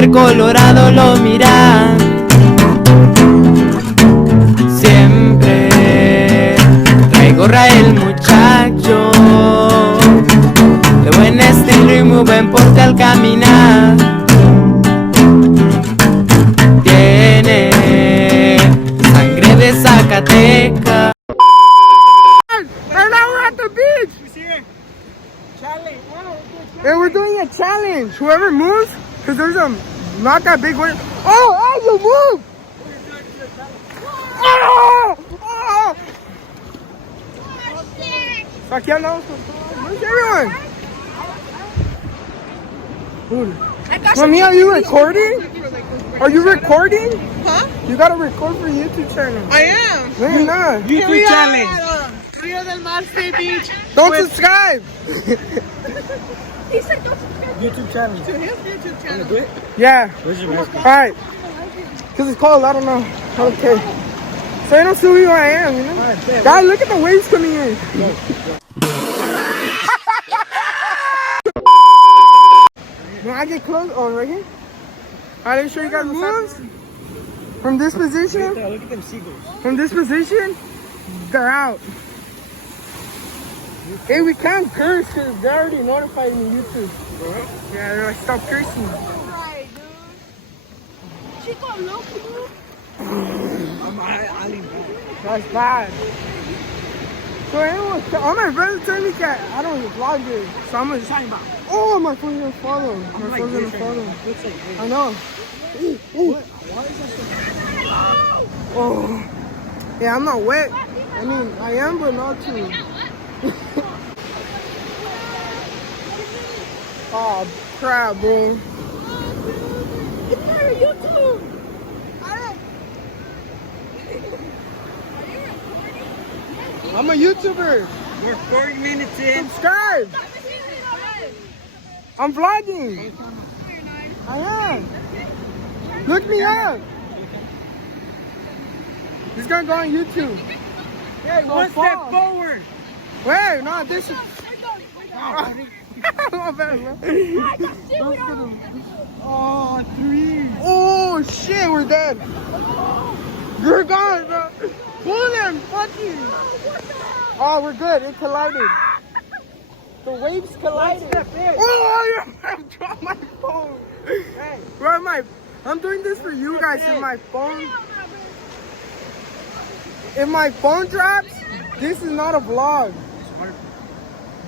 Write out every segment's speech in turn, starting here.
ver colorado lo miran. Siempre trae gorra el muchacho, de buen estilo y muy buen porte al caminar. Tiene sangre de Zacatecas. And now we're at the beach. Challenge. And we're doing a challenge. Whoever moves, because there's not that big wave. Oh, you move! Oh! Oh! Aquí andamos con todo. Where's everyone? Mommy, are you recording? Are you recording? Huh? You gotta record for YouTube channel. I am. No, you're not. YouTube challenge. Rio del Mar State Beach. Don't subscribe. He said don't subscribe. YouTube channel. To his YouTube channel. Do it? Yeah. Where's your mask? Alright. Because it's cold, I don't know. Okay. So I don't see who I am, you know? Right, God, look at the waves coming in. When I get close, oh, right here? Alright, let me show you guys moves. From this position, Look at them seagulls. from this position, they're out. Hey, we can't curse because they're already notified me YouTube. Yeah, they're like, stop cursing. Right, dude. Chico, look, dude. I lean back. That's bad. So anyway, all my friends tell me that I don't vlog it. So I'm gonna Talking about. oh, my phone's gonna follow. My I'm like phone's gonna this right follow. now. Looks like this. I know. Ooh. Why is that so Oh. Yeah, I'm not wet. I mean, I am, but not too. Oh, crap, bro. It's for YouTube. I'm a YouTuber. We're 40 minutes in. Subscribe. I'm vlogging. I am. Look me up. He's gonna go on YouTube. Hey, Go one fall. step forward. Wait, no, this is. My bad, bro. Oh, 3. Oh shit, we're dead. You're gone, bro. Pull them, fucking. Oh, we're good. It collided. The waves collided. Oh, I dropped my phone. Hey, bro, I'm doing this for you guys. If my phone drops, this is not a vlog.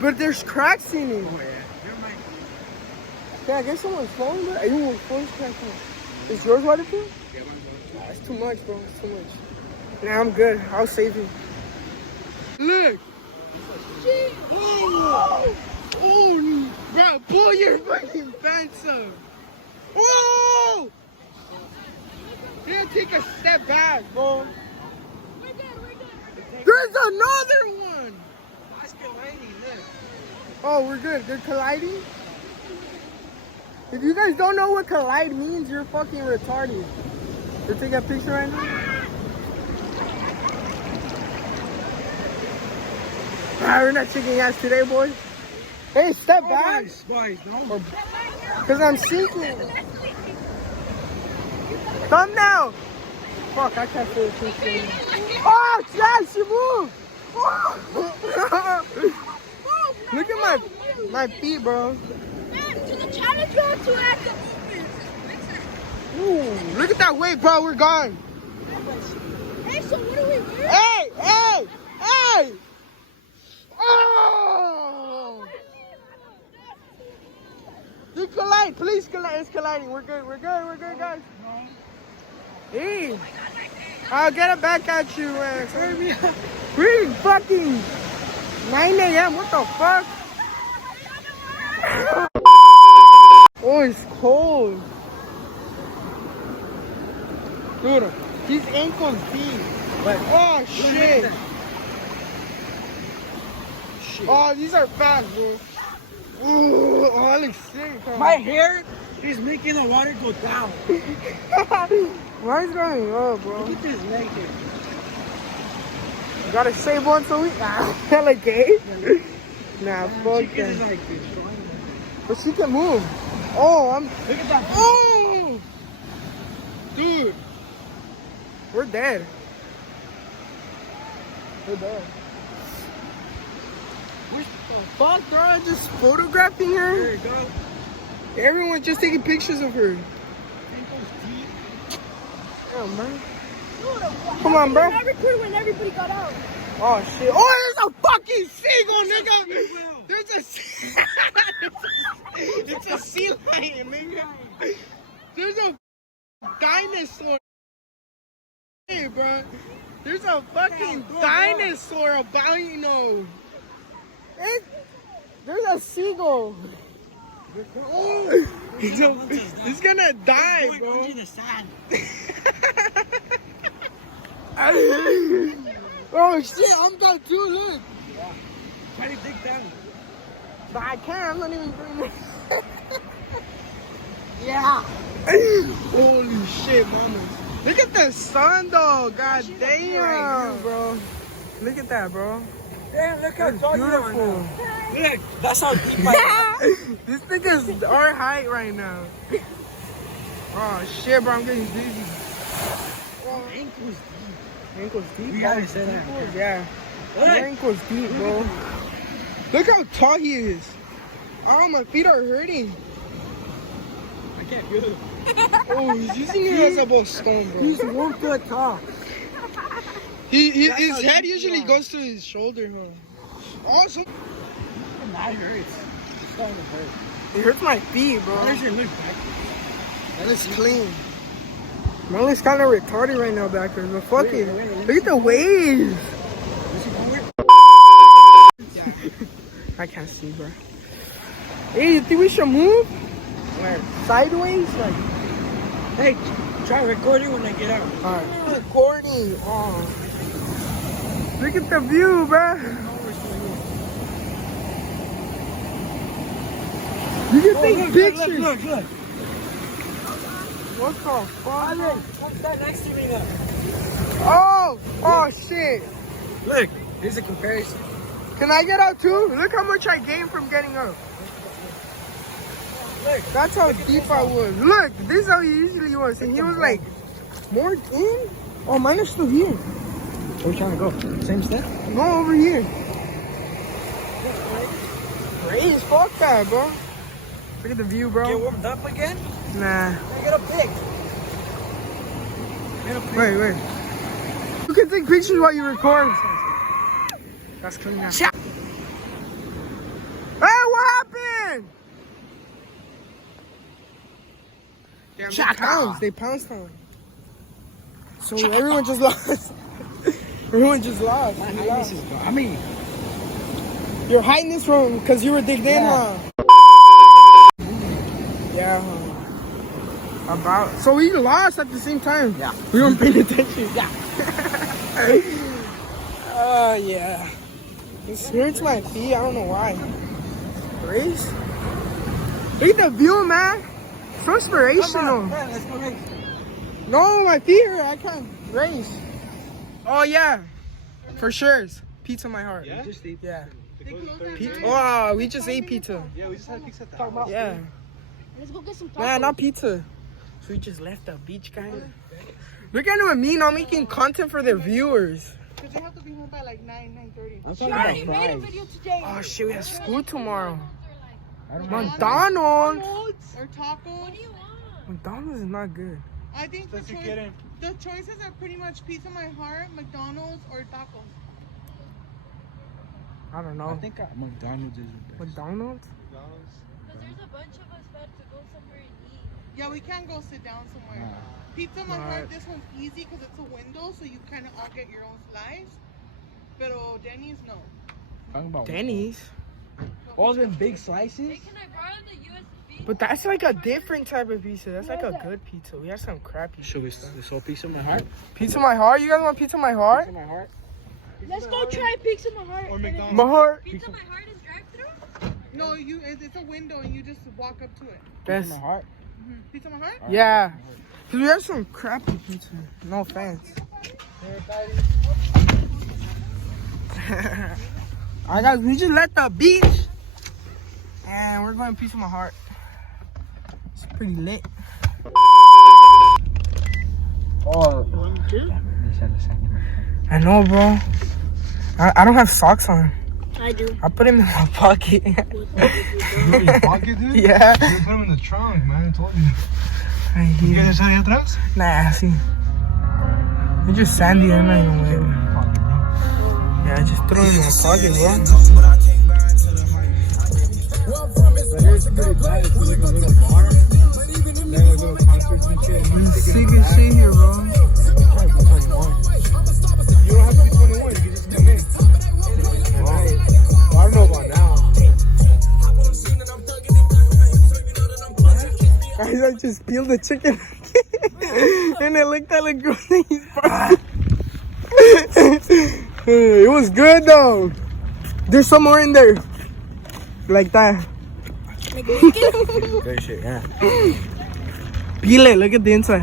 But there's cracks in it. Yeah, I guess someone's phone, bro. Everyone's phone's cracked. Is yours waterproof? Nah, it's too much, bro. It's too much. Nah, I'm good. I'll save you. Look. Oh, bro, pull your fucking pants up. Oh! You gotta take a step back, bro. There's another one. Oh, we're good. They're colliding? If you guys don't know what collide means, you're fucking retarded. You take a picture right now? Ah, we're not shaking ass today, boys. Hey, step back. Boys, no. Because I'm sinking. Thumbnail. Fuck, I can't say the truth. Oh, Chad, she moved. Oh. Look at my feet, bro. To the challenge, you have to act the movement. Ooh, look at that weight, bro. We're gone. Hey, so what do we do? Hey, hey, hey. Oh. You collide. Please collide. It's colliding. We're good. We're good. We're good, guys. Hey. I'll get it back at you, man. We're fucking 9 a.m. What the fuck? Oh, it's cold. Dude, these ankles deep. Oh, shit. Oh, these are fast, bro. Ooh, oh, that looks sick. Huh? My hair is making the water go down. Mine's going up, bro. Look at this leg here. Gotta shave once a week. Hella gay. Nah, fuck Chicken is that. like destroying them. But she can move. Oh, Look at that. Oh! Dude. We're dead. We're dead. What the fuck? They're all just photographing her? There you go. Everyone's just taking pictures of her. Damn, man. Come on, bro. I recorded when everybody got out. Oh, shit. Oh, there's a fucking seagull, nigga. There's a it's a sea lion, nigga. There's a dinosaur. Hey, bro. There's a fucking dinosaur albino. There's a seagull. Oh, he's gonna die, bro. Oh shit, I'm done too, look. Try to dig down. But I can't, I'm not even doing it. Yeah. Holy shit, mama. Look at the sun though, god damn, bro. Look at that, bro. Damn, look how That's tall you are beautiful. now. Look, that's how deep I This nigga's our height right now. Oh shit, bro, I'm getting dizzy. am. Ankles Ankles deep? You gotta say that. Yeah. Look. My ankles deep, bro. Look how tall he is. Oh, my feet are hurting. I can't feel it. Oh, he's using it as a bow stone, bro. He's 1 foot tall. His how head deep usually you are. goes to his shoulder, huh? Also, That hurts. It's starting to hurt. it hurts my feet, bro. How does it look back? That looks clean. My looks kind of retarded right now back there, but fuck Wait, it. wait, wait. Look at the waves. Does it go where? I can't see, bro. Hey, you think we should move? Like, sideways? Like, Hey, try recording when I get out. alright. Recording. Oh. Look at the view, bro. You can take pictures. Look. What the fuck? What's that next to me now? Oh shit. Look, here's a comparison. Can I get out too? Look how much I gained from getting up. Look. That's how deep I was. Look, this is how he usually was. And he was like, more in? Oh, mine is still here. Where you trying to go? Same step? No, over here. Raise, fuck that, bro. Look at the view, Get bro. warmed up again? Nah. Get up big. Wait. You can take pictures while you record. That's clean now. Hey, what happened? Damn, they pounced on. So everyone just lost. Everyone just lost. My You highness lost. is gone. I mean, Your highness from because you were digged in, huh? Yeah. About. So we lost at the same time. Yeah. We weren't paying attention. Yeah. Yeah. This hurts my feet. I don't know why. Race? Look at the view, man. So come inspirational. on, man, let's go race. No, my feet hurt. I can't race. Oh yeah, for sure. Pizza, my heart. Yeah? Just eat. Yeah. Pizza? Pizza. Oh, we just ate pizza. Yeah, we just had pizza at the house. Yeah. Let's go get some tacos. Nah, not pizza. So we just left the beach, kind of. Look at what me now making content for their viewers. Because they have to be home by like 9:30. I'm She talking already about made a fries. video today. Oh shit, we have school tomorrow. I don't know. McDonald's. Or tacos. McDonald's is not good. I think the, Let's get in. the choices are pretty much Pizza My Heart, McDonald's, or tacos. I don't I know. think McDonald's is the best. McDonald's? Because there's a bunch of us about to go somewhere and eat. Yeah, we can go sit down somewhere. Pizza My Heart, this one's easy because it's a window, so you kind of all get your own slice. Pero Denny's, no. Talking about Denny's. all them big slices. Hey, can I borrow the USB? But that's like a different type of pizza. That's like a good pizza. We have some crappy. Should we start this whole piece of my heart? Pizza my heart? You guys want pizza my heart? Pizza my heart. Let's go try Pizza My Heart. Or McDonald's. My heart. Pizza My Heart is drive-through? No, it's a window and you just walk up to it. That's, Pizza my heart. Pizza My Heart? yeah. Cause we have some crappy pizza. No offense. Alright guys, we just left the beach. And we're going to Pizza My Heart. It's pretty lit. Oh, I know, bro. I don't have socks on. I do. I put them in my pocket. you put in your pocket, dude? Yeah. You put them in the trunk, man. I told you. Right here. ¿Quieres ahí atrás? Nah, see. It's just sandy. I'm not even wearing it. Yeah, I just threw it in my pocket, bro. It's pretty bad. It's like a little bar. They have like little concerts and shit. Sick as shit here, bro. You don't have to be 21. You can just come in. Well, I don't know about now. Guys, I just peeled the chicken and I licked that like he's fine. It was good though. There's some more in there. Like that. Good shit, yeah. Peel it, look at the inside.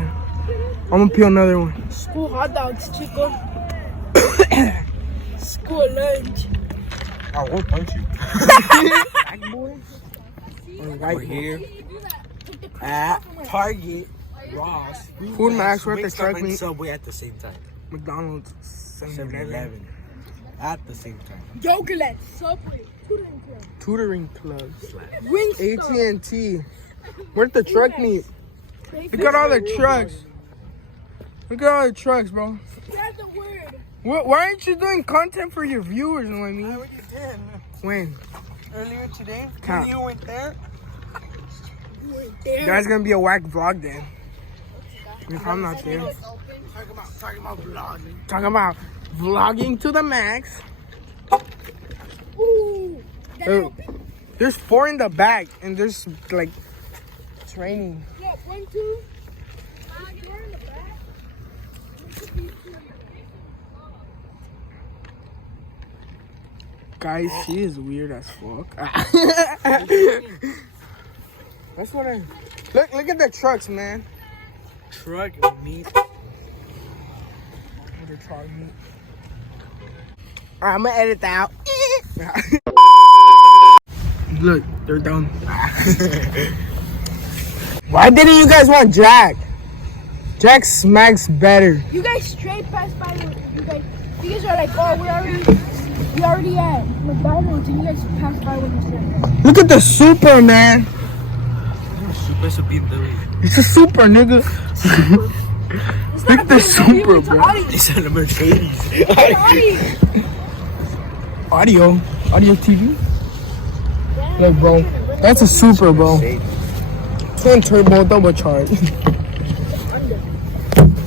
I'm gonna peel another one. School hot dogs, chico. School lunch. I won't punch you. Right here at Target, Ross, Food Max, we're at the truck meet. Subway at the same time. McDonald's, 7-Eleven. At the same time. Yogurt, Subway, Tutoring club. Wingstop. AT&T. We're at the truck meet. Look at all the trucks. Look at all the trucks, bro. That's the word. Why aren't you doing content for your viewers, you know what I mean? I already did. When? Earlier today, Count. when you went there. Guys, gonna be a whack vlog then. If I'm not there. Talking about vlogging. Talking about vlogging to the max. Ooh. Oh, there's 4 in the back, and there's like, it's raining. Look, 1, 2. You're in the back. Guys, she is weird as fuck. That's what I. Look at the trucks, man. Truck meet. The truck meet. Alright, I'm gonna edit that out. Look, they're done. Why didn't you guys want Jack? Jack smacks better. You guys straight passed by. You guys are like, oh, we already at McDonald's, and you guys passed by when you said. Look at the super, man. Supposed to be the. It's a super, nigga. Look at the super, bro. It's a Mercedes. Audio TV. Look, bro, that's a super, bro. Twin turbo, double charge.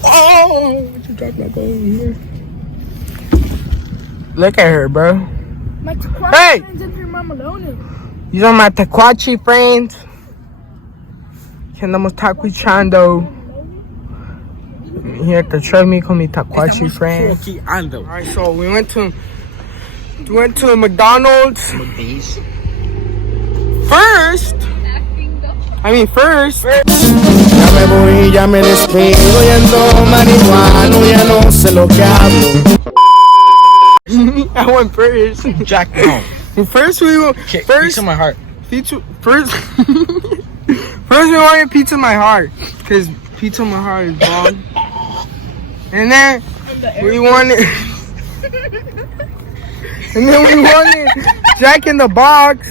Oh, what you talking about over here? Look at her, bro. My Taquachi Hey! friends in here, Mama Lona. These are my Taquachi friends. Que andamos taquichando. Here at the truck meet con mi Taquachi friends. Alright, so we went to McDonald's. First. Ya me voy, ya me despido, y ando marihuano, ya no sé lo que hablo. I went first. Jack, no. First we went. Piece of my heart. First we wanted pizza in my heart, cause pizza in my heart is bomb. And then we wanted, Jack in the Box.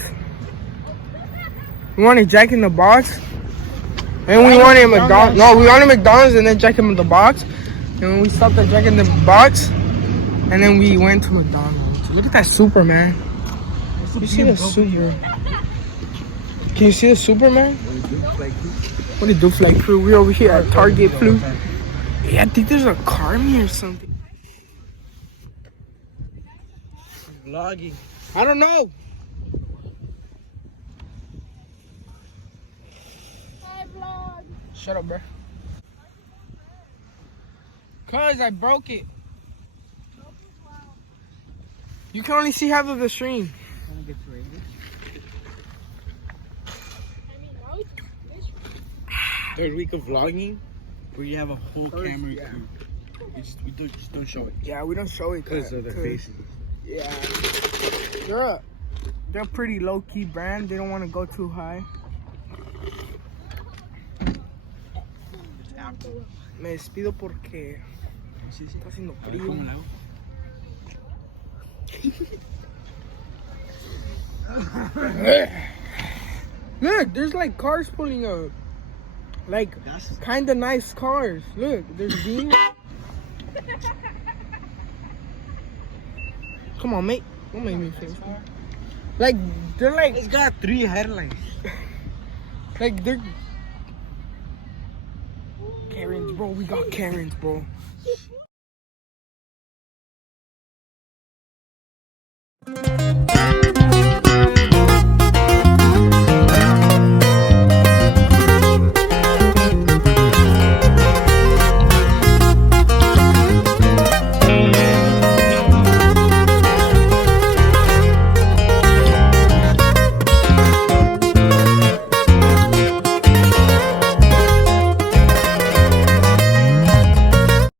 We wanted Jack in the Box. And we wanted McDonald's. No, we wanted McDonald's and then Jack in the Box. And when we stopped at Jack in the Box, and then we went to McDonald's. Look at that super, man. You see the super? Can you see the Superman? What did do flight crew? We're over here at Target Flu. Yeah, I think there's a car me or something. Vlogging. I don't know. Hi, vlog. Shut up, bro. Cause I broke it. You can only see half of the stream. Third week of vlogging, where you have a whole camera crew. We just don't show it. Yeah, we don't show it Because of their faces. Yeah. They're a pretty low-key brand. They don't want to go too high. me despido porque está haciendo frío. ¿Cómo la hago? Look, there's like cars pulling up. Like kind of nice cars. Look, there's Beamers. Come on, mate. Don't make me face. Like they're like. It's got 3 headlights. Like they're Karens, bro. We got Karens, bro.